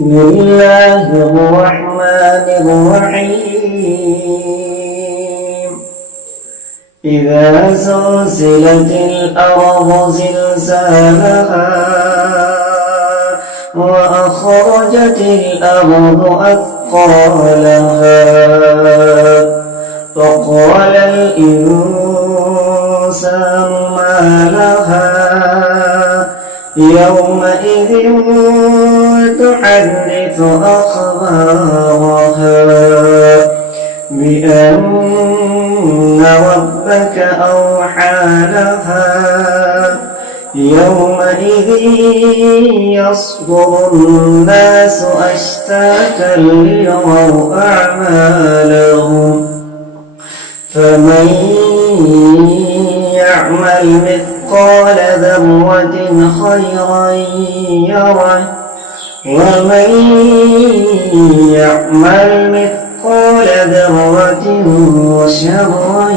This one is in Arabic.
بسم الله الرحمن الرحيم إذا زلزلت الأرض زلزالها وأخرجت الأرض أثقالها فقال الإنسان ما لها يومئذ تحدث أخبارها بأن ربك أوحى لها يومئذ يصدر الناس أشتاتا ليروا أعمالهم فمن يعمل مثقال ذرة خيرا يره ومن يعمل مثقال ذرة شرا